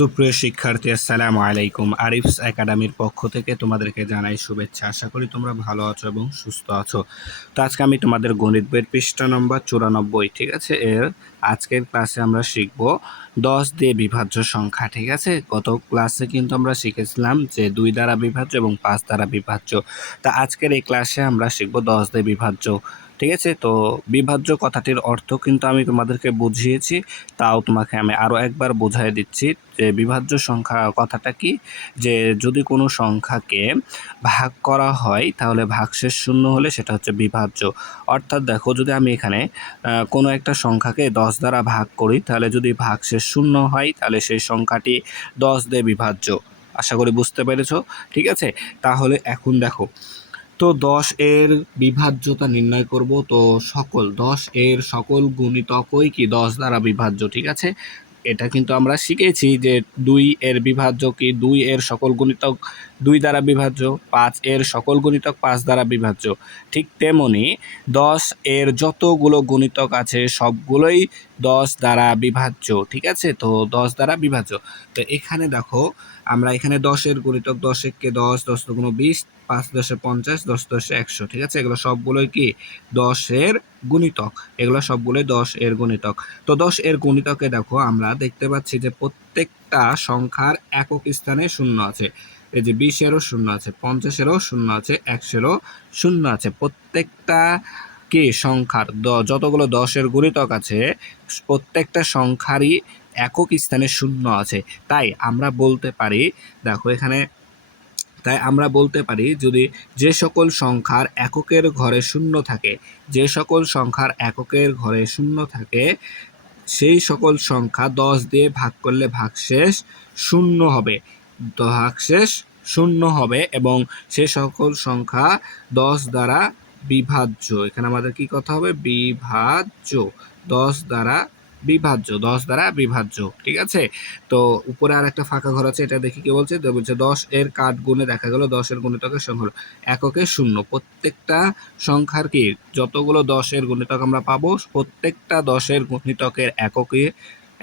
সুপ্রিয় শিক্ষার্থী, আসসালামু আলাইকুম। আরিফস একাডেমির পক্ষ থেকে তোমাদেরকে জানাই শুভেচ্ছা। আশা করি তোমরা ভালো আছো এবং সুস্থ আছো। তো আজকে আমি তোমাদের গণিত বইয়ের পৃষ্ঠা নম্বর 94, ঠিক আছে, এর আজকের ক্লাসে আমরা শিখব 10 দিয়ে বিভাজ্য সংখ্যা। ঠিক আছে, গত ক্লাসে কিন্তু আমরা শিখেছিলাম যে 2 দ্বারা বিভাজ্য এবং 5 দ্বারা বিভাজ্য। তা আজকের এই ক্লাসে আমরা শিখব 10 দিয়ে বিভাজ্য। ঠিক আছে, তো বিভাজ্য কথাটির অর্থ কিন্তু আমি তোমাদেরকে বুঝিয়েছি, তাও তোমাকে আমি আরও একবার বোঝাই দিচ্ছি যে বিভাজ্য সংখ্যা কথাটা কি, যে যদি কোনো সংখ্যাকে ভাগ করা হয় তাহলে ভাগশেষ শূন্য হলে সেটা হচ্ছে বিভাজ্য। অর্থাৎ দেখো, যদি আমি এখানে কোনো একটা সংখ্যাকে 10 দ্বারা ভাগ করি তাহলে যদি ভাগশেষ শূন্য হয় তাহলে সেই সংখ্যাটি 10 দিয়ে বিভাজ্য। আশা করি বুঝতে পেরেছো। ঠিক আছে, তাহলে এখন দেখো, তো 10 এর বিভাজ্যতা নির্ণয় করব। তো 10 এর সকল গুণিতকই কি 10 দ্বারা বিভাজ্য। ঠিক আছে, এটা কিন্তু আমরা শিখেছি যে 2 এর বিভাজ্য কি 2 এর সকল গুণিতক 2 দ্বারা বিভাজ্য, 5 এর সকল গুণিতক 5 দ্বারা বিভাজ্য। ঠিক তেমনি 10 এর যতগুলো গুণিতক আছে সবগুলোই 10 দ্বারা বিভাজ্য। ঠিক আছে, তো 10 দ্বারা বিভাজ্য। তো এখানে দেখো, আমরা এখানে 10 এর গুণিতক 10 একে 10, 10 দুগুণ 20, 5 10 50, 10 10 100। ঠিক আছে, এগুলো সবগুলোই কি 10 এর গুণিতক, এগুলো সবগুলোই 10 এর গুণিতক। তো 10 এর গুণিতকে দেখো, আমরা দেখতে পাচ্ছি যে প্রত্যেকটা সংখ্যার একক স্থানে শূন্য আছে। এই যে 20 এরও শূন্য আছে, 50 এরও শূন্য আছে, 100 এরও শূন্য আছে। প্রত্যেকটা কি সংখ্যার যতগুলো 10 এর গুণিতক আছে প্রত্যেকটা সংখ্যারই একক স্থানে শূন্য আছে। তাই আমরা বলতে পারি, দেখো এখানে, তাই আমরা বলতে পারি যদি যে সকল সংখ্যার এককের ঘরে শূন্য থাকে, যে সকল সংখ্যার এককের ঘরে শূন্য থাকে সেই সকল সংখ্যা 10 দিয়ে ভাগ করলে ভাগশেষ শূন্য হবে, ভাগশেষ শূন্য হবে এবং সে সকল সংখ্যা 10 দ্বারা বিভাজ্য। এখানে আমাদের কি কথা হবে? বিভাজ্য, 10 দ্বারা বিভাজ্য, 10 দ্বারা বিভাজ্য। ঠিক আছে, তো উপরে আর একটা ফাঁকা ঘর আছে, এটা দেখি কি বলছে। বলছে 10 এর কাঠ গুণে দেখা গেল 10 এর গুণিতকের সংখ্যা হলো এককে শূন্য। প্রত্যেকটা সংখ্যার কি যতগুলো 10 এর গুণিতক আমরা পাবো প্রত্যেকটা 10 এর গুণিতকের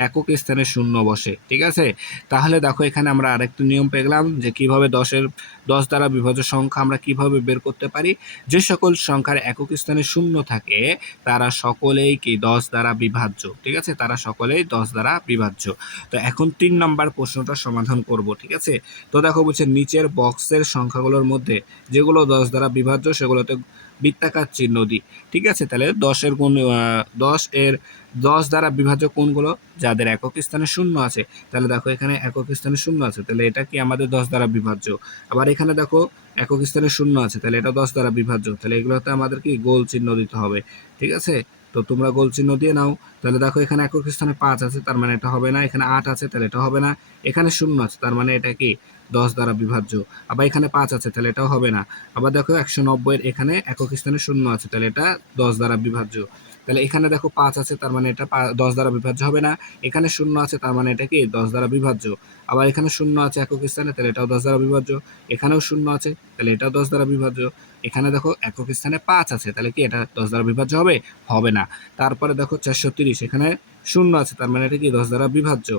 একক স্থানে শূন্য বসে। ঠিক আছে, তাহলে দেখো এখানে আমরা আরেকটি নিয়ম পেলাম যে কিভাবে 10 দ্বারা বিভাজ্য সংখ্যা আমরা কিভাবে বের করতে পারি। যে সকল সংখ্যার একক স্থানে শূন্য থাকে তারা সকলেই কি 10 দ্বারা বিভাজ্য। ঠিক আছে, তারা সকলেই 10 দ্বারা বিভাজ্য। তো এখন 3 নম্বর প্রশ্নটা সমাধান করব। ঠিক আছে, তো দেখো বলছে নিচের বক্সের সংখ্যাগুলোর মধ্যে যেগুলো 10 দ্বারা বিভাজ্য সেগুলোতে বৃত্তাকার চিহ্ন দিই। ঠিক আছে, তাহলে 10 দ্বারা বিভাজ্য কোনগুলো? যাদের একক স্থানে শূন্য আছে। তাহলে দেখো এখানে একক স্থানে শূন্য আছে, তাহলে এটা কি আমাদের 10 দ্বারা বিভাজ্য। আবার এখানে দেখো একক স্থানে শূন্য আছে, তাহলে এটা 10 দ্বারা বিভাজ্য। তাহলে এগুলোতে আমাদের কি গোল চিহ্ন দিতে হবে। ঠিক আছে, তো তোমরা গোল চিহ্ন দিয়ে নাও। তাহলে দেখো এখানে একক স্থানে 5 আছে, তার মানে এটা হবে না। এখানে 8 আছে, তাহলে এটা হবে না। এখানে শূন্য আছে, তার মানে এটা কি 10 দ্বারা বিভাজ্য। আবার এখানে 5 আছে, তাহলে এটাও হবে না। আবার দেখো 190 এর এখানে একক স্থানে শূন্য আছে, তাহলে এটা 10 দ্বারা বিভাজ্য। তাহলে এখানে দেখো 5 আছে, তার মানে এটা 10 দ্বারা বিভাজ্য হবে না। এখানে শূন্য আছে, তার মানে এটা কি 10 দ্বারা বিভাজ্য। আবার এখানে শূন্য আছে একক স্থানে, তাহলে এটাও 10 দ্বারা বিভাজ্য। এখানেও শূন্য আছে, তাহলে এটাও 10 দ্বারা বিভাজ্য। এখানে দেখো একক স্থানে 5 আছে, তাহলে কি এটা 10 দ্বারা বিভাজ্য হবে? হবে না। তারপরে দেখো 430, এখানে শূন্য আছে, তার মানে এটা কি 10 দ্বারা বিভাজ্য।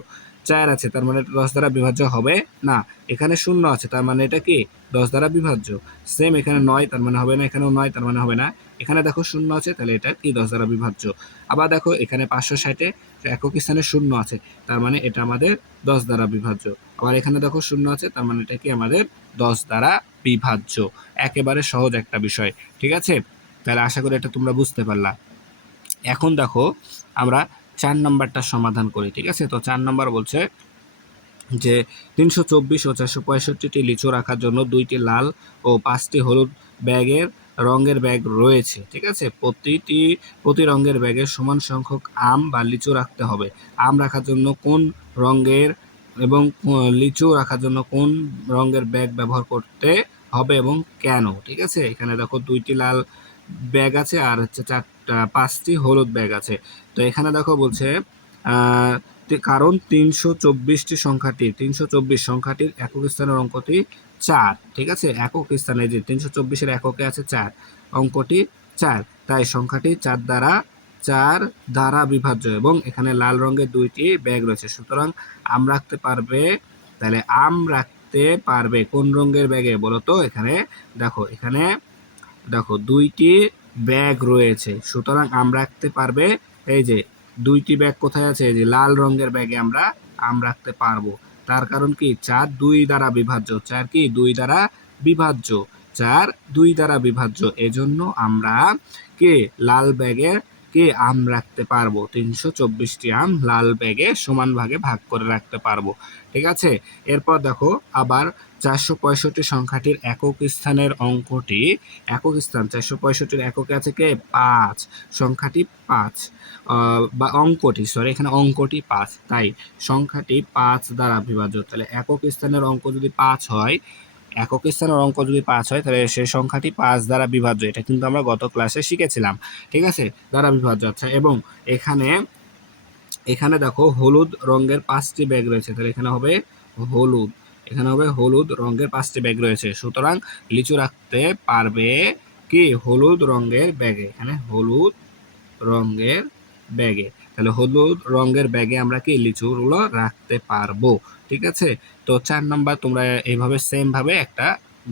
4 আছে, তার মানে এটা 10 দ্বারা বিভাজ্য হবে না। এখানে শূন্য আছে, তার মানে এটা কি 10 দ্বারা বিভাজ্য। সেম এখানে 9, তার মানে হবে না। এখানেও 9, তার মানে হবে না। এখানে দেখো শূন্য আছে, তাহলে এটা কি 10 দ্বারা বিভাজ্য। আবার দেখো এখানে 560 একক স্থানে শূন্য আছে, তার মানে এটা আমাদের 10 দ্বারা বিভাজ্য। আবার এখানে দেখো শূন্য আছে, তার মানে এটা কি আমাদের 10 দ্বারা বিভাজ্য। একেবারে সহজ একটা বিষয়। ঠিক আছে, তাহলে আশা করি এটা তোমরা বুঝতে পারলা। এখন দেখো আমরা 4 নম্বরটা সমাধান করি। ঠিক আছে, তো 4 নম্বর বলছে যে 324 ও 465টি লিচু রাখার জন্য 2টি লাল ও 5টি হলুদ রঙের ব্যাগ রয়েছে। ঠিক আছে, প্রতি রঙের ব্যাগে সমান সংখ্যক আম বা লিচু রাখতে হবে। আম রাখার জন্য কোন রঙের এবং লিচু রাখার জন্য কোন রঙের ব্যাগ ব্যবহার করতে হবে এবং কেন? ঠিক আছে, এখানে দেখো 2টি লাল ব্যাগ আছে আর হচ্ছে 5টি হলুদ ব্যাগ আছে। তো এখানে দেখো বলছে কারণ 324 সংখ্যাটির একক স্থানের অঙ্কটি 4। ঠিক আছে, একক স্থানে যে 324-এর এককে আছে 4, অঙ্কটি 4, তাই সংখ্যাটি 4 দ্বারা 4 দ্বারা বিভাজ্য এবং এখানে লাল রঙের 2টি ব্যাগ রয়েছে। সুতরাং আম রাখতে পারবে, তাহলে আম রাখতে পারবে কোন রঙের ব্যাগে বলো তো? এখানে দেখো 2টি ব্যাগ রয়েছে, সুতরাং আম রাখতে পারবে। এই যে 2টি ব্যাগ কোথায় আছে? এই যে লাল রঙের ব্যাগে আমরা আম রাখতে পারবো। তার কারণ কি? 4 2 দ্বারা বিভাজ্য। 4 কি 2 দ্বারা বিভাজ্য। 4 2 দ্বারা বিভাজ্য, এজন্য আমরা কে লাল ব্যাগে কে আম রাখতে পারবো। 324টি আম লাল ব্যাগে সমান ভাগে ভাগ করে রাখতে পারবো। ঠিক আছে, এরপর দেখো আবার 465 সংখ্যাটির একক স্থানের অঙ্কটি, একক স্থান 465-র এককে আছে কে? 5। সংখ্যাটি 5, বা অঙ্কটি, সরি এখানে অঙ্কটি 5, তাই সংখ্যাটি 5 দ্বারা বিভাজ্য। তাহলে একক স্থানের অঙ্ক যদি 5 হয়, একক স্থানের অঙ্ক যদি 5 হয়, তাহলে সেই সংখ্যাটি 5 দ্বারা বিভাজ্য। এটা কিন্তু আমরা গত ক্লাসে শিখেছিলাম। ঠিক আছে, দ্বারা বিভাজ্য। আচ্ছা, এবং এখানে দেখো হলুদ রঙের 5টি ব্যাগ রয়েছে, তাহলে এখানে হবে হলুদ রঙের 5টি ব্যাগ রয়েছে। সুতরাং লিচু রাখতে পারবে কি? হলুদ রঙের ব্যাগে। এখানে হলুদ রঙের ব্যাগে, তাহলে হলুদ রঙের ব্যাগে আমরা কি লিচুগুলো রাখতে পারবো। ঠিক আছে, তো 4 নাম্বার তোমরা এইভাবে সেম ভাবে একটা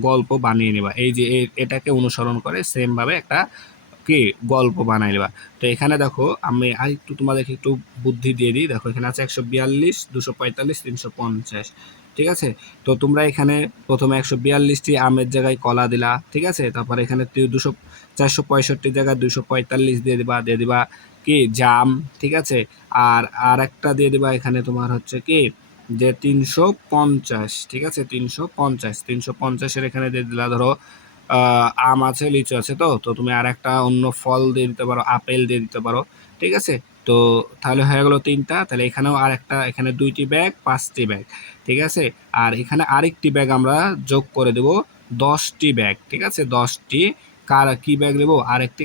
গল্প বানিয়ে নেবা। এই যে এটাকে অনুসরণ করে সেম ভাবে একটা কি গল্প বানাই নেবা। তো এখানে দেখো আমি আরেকটু তোমাদেরকে একটু বুদ্ধি দিয়ে দিই। দেখো এখানে আছে 142, 245, 350। ঠিক আছে, তো তোমরা এখানে প্রথমে 142টি আমের জায়গায় কলা দিলা। ঠিক আছে, তারপর এখানে 465 জায়গায় 245 দিয়ে দিবা কি জাম। ঠিক আছে, আর একটা দিয়ে দিবা এখানে তোমার হচ্ছে কি যে 350। ঠিক আছে, 350-এর এখানে দিয়ে দিলা ধরো আম আছে, লিচু আছে, তো তো তুমি আর একটা অন্য ফল দিয়ে দিতে পারো, আপেল দিয়ে দিতে পারো। ঠিক আছে, তো তাহলে হয়ে গেল 3টা। তাহলে এখানেও আর একটা, এখানে 2টি ব্যাগ, 5টি ব্যাগ। ঠিক আছে, আর এখানে আরেকটি ব্যাগ আমরা যোগ করে দেব, 10টি ব্যাগ। ঠিক আছে, 10টি কি ব্যাগ নেব? আরেকটি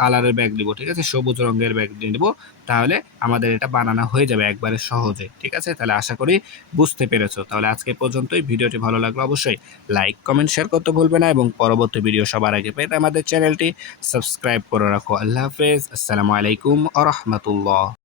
কালারের ব্যাগ নেব। ঠিক আছে, সবুজ রঙের ব্যাগ দিয়ে নেব। তাহলে আমাদের এটা বানানো হয়ে যাবে একবারে সহজে। ঠিক আছে, তাহলে আশা করি বুঝতে পেরেছো। তাহলে আজকে পর্যন্তই। ভিডিওটি ভালো লাগলো অবশ্যই লাইক কমেন্ট শেয়ার করতে ভুলবে না, এবং পরবর্তী ভিডিও সবার আগে পেতে আমাদের চ্যানেলটি সাবস্ক্রাইব করে রাখো। আল্লাহ হাফেজ, আসসালামু আলাইকুম ওয়া রাহমাতুল্লাহ।